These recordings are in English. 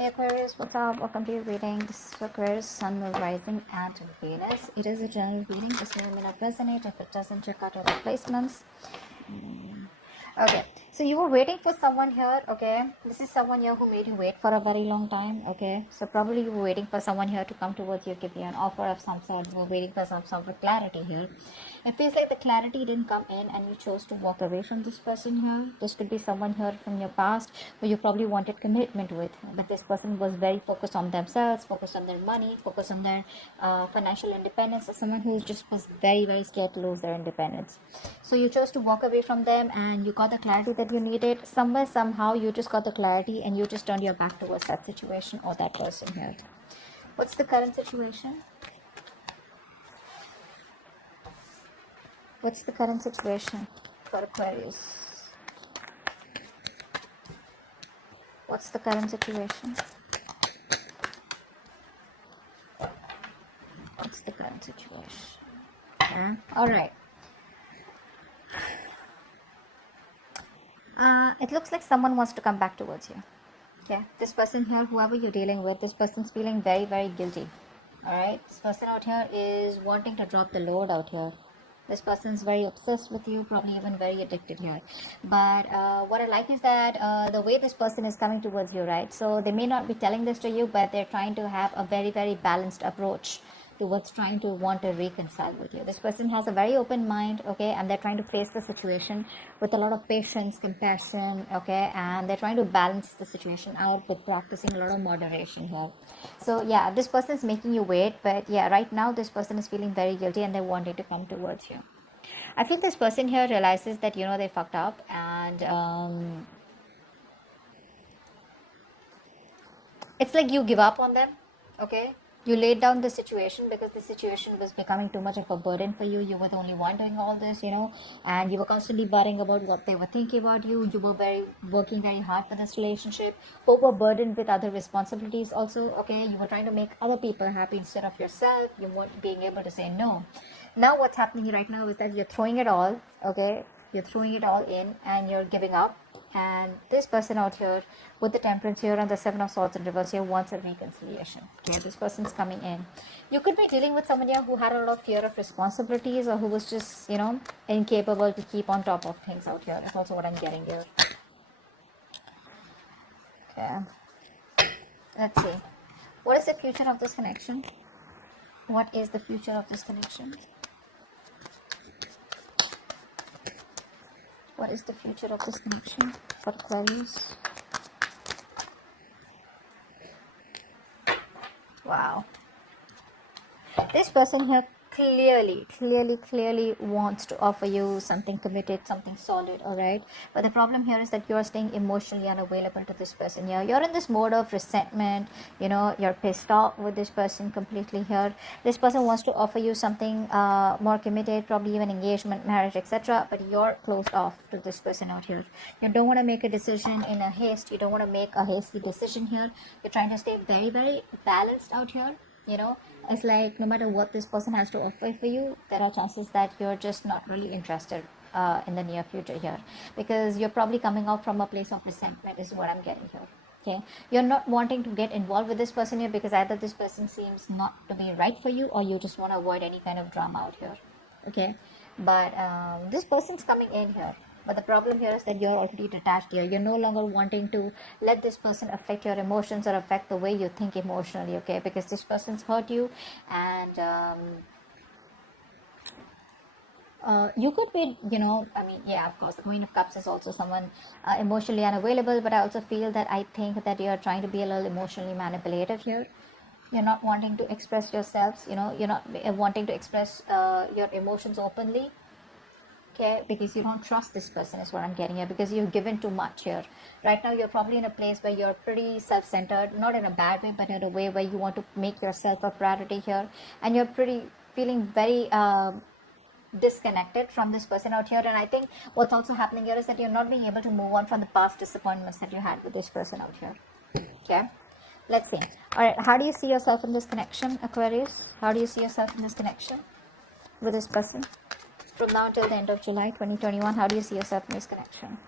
Hey Aquarius, what's up? Welcome to your reading. This is Aquarius, Sun, Moon, Rising, and Venus. It is a general reading. This may not resonate. If it doesn't, check out other placements. Okay, so you were waiting for someone here. Okay, this is someone here who made you wait for a very long time. Okay, so probably you were waiting for someone here to come towards you, give you an offer of some sort. You were waiting for some sort of clarity here. It feels like the clarity didn't come in and you chose to walk away from this person here. This could be someone here from your past who you probably wanted commitment with, but this person was very focused on themselves, focused on their money, focused on their financial independence, or someone who just was very, very scared to lose their independence. So you chose to walk away from them and you got the clarity that you needed. Somewhere, somehow, you just got the clarity and you just turned your back towards that situation or that person here. What's the current situation? What's the current situation for Aquarius? What's the current situation? What's the current situation? All right. It looks like someone wants to come back towards you. Okay, this person here, whoever you're dealing with, this person's feeling very, very guilty. All right, this person out here is wanting to drop the load out here. This person's very obsessed with you, probably even very addicted here. But what I like is that the way this person is coming towards you, right? So they may not be telling this to you, but they're trying to have a very, very balanced approach towards trying to want to reconcile with you. This person has a very open mind, okay, and they're trying to face the situation with a lot of patience, compassion, okay, and they're trying to balance the situation out with practicing a lot of moderation here. So yeah, this person is making you wait, but yeah, right now this person is feeling very guilty and they're wanting to come towards you. I feel this person here realizes that, you know, they fucked up and it's like you give up on them, okay? You laid down the situation because the situation was becoming too much of a burden for you. You were the only one doing all this, you know, and you were constantly worrying about what they were thinking about you. You were working very hard for this relationship, overburdened with other responsibilities also, okay? You were trying to make other people happy instead of yourself. You weren't being able to say no. Now what's happening right now is that you're throwing it all, okay? You're throwing it all in and you're giving up. And this person out here with the Temperance here and the Seven of Swords in reverse here wants a reconciliation. Okay, this person's coming in. You could be dealing with somebody who had a lot of fear of responsibilities or who was just, you know, incapable to keep on top of things out here. That's also what I'm getting here. Okay, let's see. What is the future of this connection? What is the future of this connection? What is the future of this connection for Aquarius? Wow. This person here clearly wants to offer you something committed, something solid, all right? But the problem here is that you're staying emotionally unavailable to this person here. You're in this mode of resentment, you know, you're pissed off with this person completely here. This person wants to offer you something more committed, probably even engagement, marriage, etc. But you're closed off to this person out here. You don't want to make a decision in a haste. You don't want to make a hasty decision here. You're trying to stay very, very balanced out here. You know, it's like no matter what this person has to offer for you, there are chances that you're just not really interested in the near future here, because you're probably coming out from a place of resentment is what I'm getting here. Okay, you're not wanting to get involved with this person here because either this person seems not to be right for you or you just want to avoid any kind of drama out here. Okay, but this person's coming in here. But the problem here is that you're already detached here. You're no longer wanting to let this person affect your emotions or affect the way you think emotionally, okay? Because this person's hurt you and you could be, you know, I mean, yeah, of course, the Queen of Cups is also someone emotionally unavailable, but I also feel that I think that you're trying to be a little emotionally manipulative here. You're not wanting to express yourselves, you know, you're not wanting to express your emotions openly. Okay, because you don't trust this person is what I'm getting here, because you've given too much here. Right now you're probably in a place where you're pretty self-centered, not in a bad way, but in a way where you want to make yourself a priority here, and you're pretty feeling very disconnected from this person out here. And I think what's also happening here is that you're not being able to move on from the past disappointments that you had with this person out here. Okay, let's see. All right, how do you see yourself in this connection, Aquarius? How do you see yourself in this connection with this person? From now till the end of July 2021, how do you see yourself in this connection?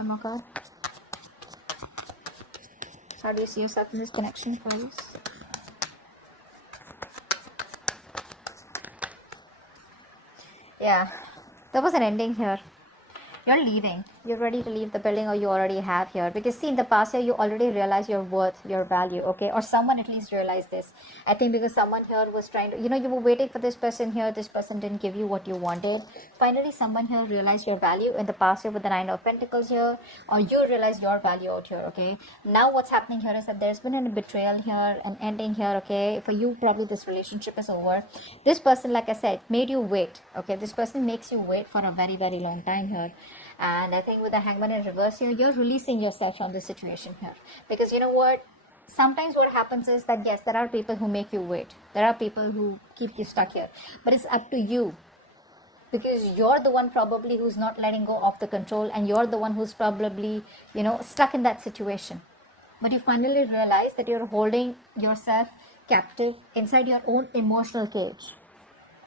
One more card. How do you see yourself in this connection, Aquarius? Yeah, there was an ending here. You're leaving. You're ready to leave the building, or you already have here. Because see, in the past year, you already realized your worth, your value, okay? Or someone at least realized this. I think because someone here was trying to, you were waiting for this person here. This person didn't give you what you wanted. Finally, someone here realized your value in the past year with the Nine of Pentacles here. Or you realized your value out here, okay? Now what's happening here is that there's been a betrayal here, an ending here, okay? For you, probably this relationship is over. This person, like I said, made you wait, okay? This person makes you wait for a very, very long time here. And I think with the Hangman in reverse here, you're releasing yourself from this situation here. Because you know what? Sometimes what happens is that, yes, there are people who make you wait. There are people who keep you stuck here. But it's up to you. Because you're the one probably who's not letting go of the control. And you're the one who's probably, stuck in that situation. But you finally realize that you're holding yourself captive inside your own emotional cage.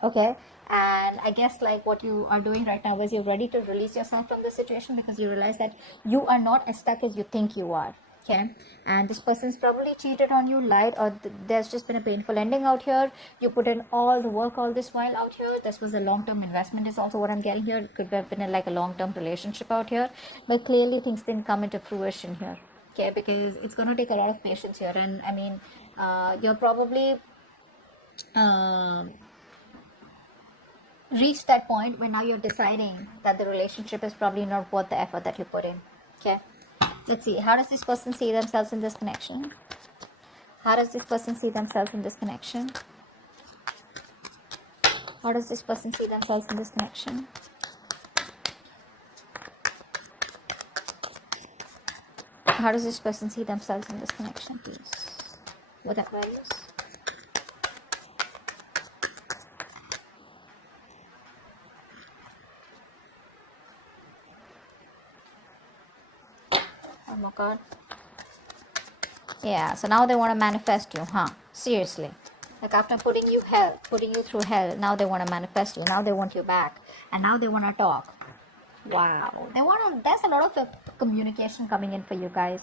Okay, and I guess like what you are doing right now is you're ready to release yourself from this situation because you realize that you are not as stuck as you think you are. Okay, and this person's probably cheated on you, lied, or there's just been a painful ending out here. You put in all the work all this while out here. This was a long-term investment is also what I'm getting here. It could have been like a long-term relationship out here, but clearly things didn't come into fruition here. Okay, because it's going to take a lot of patience here, and I mean you're probably reached that point where now you're deciding that the relationship is probably not worth the effort that you put in. Okay, let's see, how does this person see themselves in this connection? How does this person see themselves in this connection? How does this person see themselves in this connection? How does this person see themselves in this connection, please? With Aquarius. Oh my god. Yeah, so now they want to manifest you, huh? Seriously. Like after putting you through hell, now they want to manifest you. Now they want you back. And now they want to talk. Wow. There's a lot of communication coming in for you guys.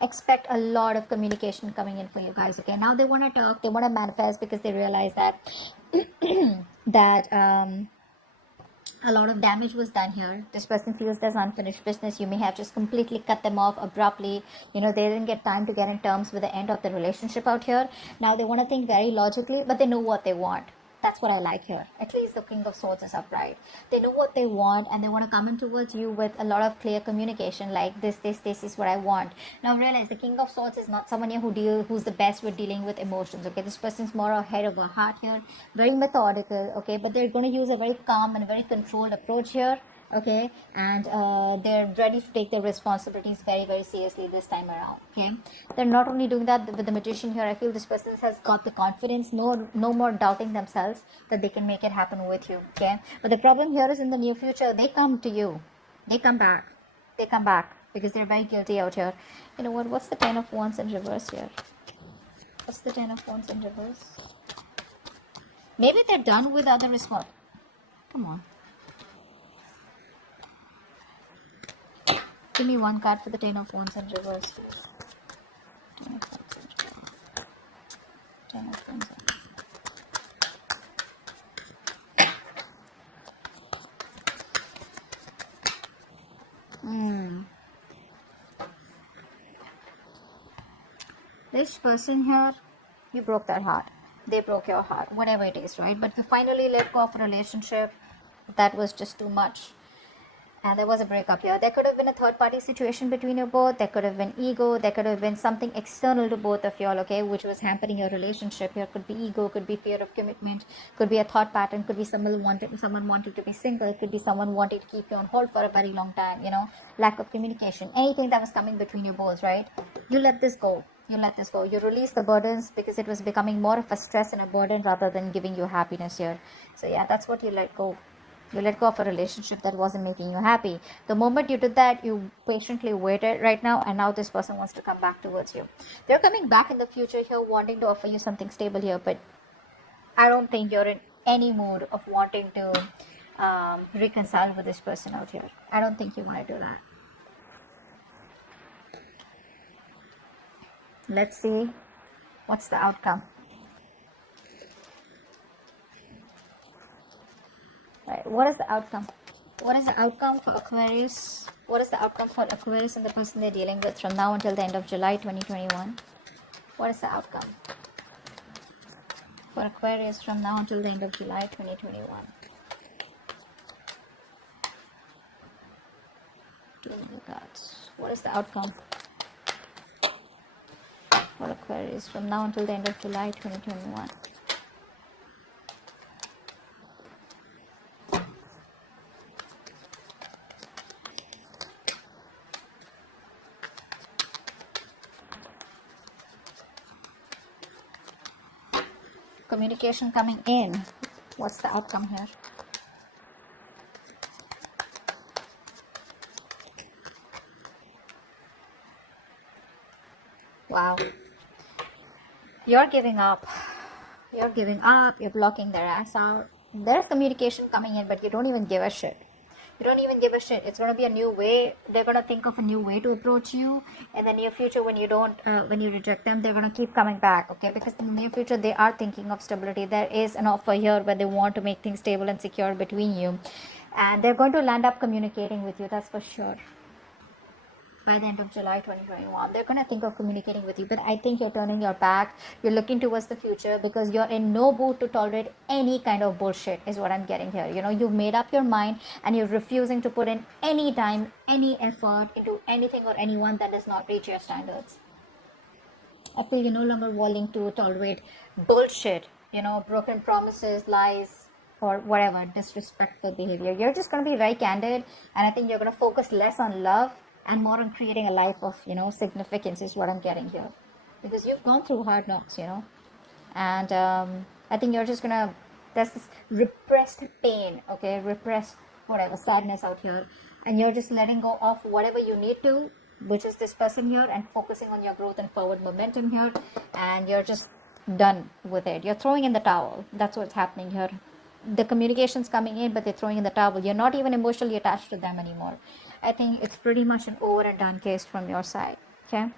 Expect a lot of communication coming in for you guys, okay? Now they want to talk, they want to manifest because they realize that a lot of damage was done here. This person feels there's unfinished business. You may have just completely cut them off abruptly. They didn't get time to get in terms with the end of the relationship out here. Now they want to think very logically, but they know what they want. That's what I like here. At least the King of Swords is upright. They know what they want and they want to come in towards you with a lot of clear communication like this is what I want. Now realize the King of Swords is not someone here who's the best with dealing with emotions. Okay, this person's more ahead of a heart here. Very methodical. Okay, but they're going to use a very calm and very controlled approach here. Okay, and they're ready to take their responsibilities very, very seriously this time around. Okay, they're not only doing that with the Magician here. I feel this person has got the confidence, no more doubting themselves that they can make it happen with you. Okay, but the problem here is in the near future they come to you, they come back because they're very guilty out here. You know what? What's the Ten of Wands in reverse here? What's the Ten of Wands in reverse? Maybe they're done with other response. Come on. Give me one card for the Ten of Wands in reverse. Ten of Wands. This person here, you broke their heart. They broke your heart. Whatever it is, right? But you finally let go of a relationship that was just too much. And there was a breakup here. There could have been a third party situation between you both. There could have been ego. There could have been something external to both of y'all, okay, which was hampering your relationship here. Could be ego, could be fear of commitment, could be a thought pattern, could be someone wanting to be single, could be someone wanting to keep you on hold for a very long time, lack of communication, anything that was coming between you both, right? You let this go. You release the burdens because it was becoming more of a stress and a burden rather than giving you happiness here. So yeah, that's what you let go. You let go of a relationship that wasn't making you happy. The moment you did that, you patiently waited right now, and now this person wants to come back towards you. They're coming back in the future here, wanting to offer you something stable here, but I don't think you're in any mood of wanting to reconcile with this person out here. I don't think you want to do that. Let's see what's the outcome. Right, what is the outcome? What is the outcome for Aquarius? What is the outcome for Aquarius and the person they're dealing with from now until the end of July 2021? What is the outcome for Aquarius from now until the end of July 2021? Two of the cards. What is the outcome for Aquarius from now until the end of July 2021? Communication coming in. What's the outcome here? Wow. You're giving up. You're giving up. You're blocking their ass out. There's communication coming in, but you don't even give a shit. You don't even give a shit. It's going to be a new way. They're going to think of a new way to approach you. In the near future, when you reject them, they're going to keep coming back, okay? Because in the near future, they are thinking of stability. There is an offer here where they want to make things stable and secure between you. And they're going to land up communicating with you, that's for sure. By the end of July 2021, they're going to think of communicating with you, but I think you're turning your back. You're looking towards the future because you're in no mood to tolerate any kind of bullshit is what I'm getting here. You know, you've made up your mind and you're refusing to put in any time, any effort into anything or anyone that does not reach your standards. I feel you're no longer willing to tolerate bullshit, you know, broken promises, lies, or whatever, disrespectful behavior. You're just going to be very candid, and I think you're going to focus less on love and more on creating a life of, you know, significance is what I'm getting here. Because you've gone through hard knocks, you know. And I think you're just gonna, there's this repressed pain, okay, repressed whatever, sadness out here. And you're just letting go of whatever you need to, which is this person here, and focusing on your growth and forward momentum here. And you're just done with it. You're throwing in the towel. That's what's happening here. The communication's coming in, but they're throwing in the towel. You're not even emotionally attached to them anymore. I think it's pretty much an over and done case from your side. Okay,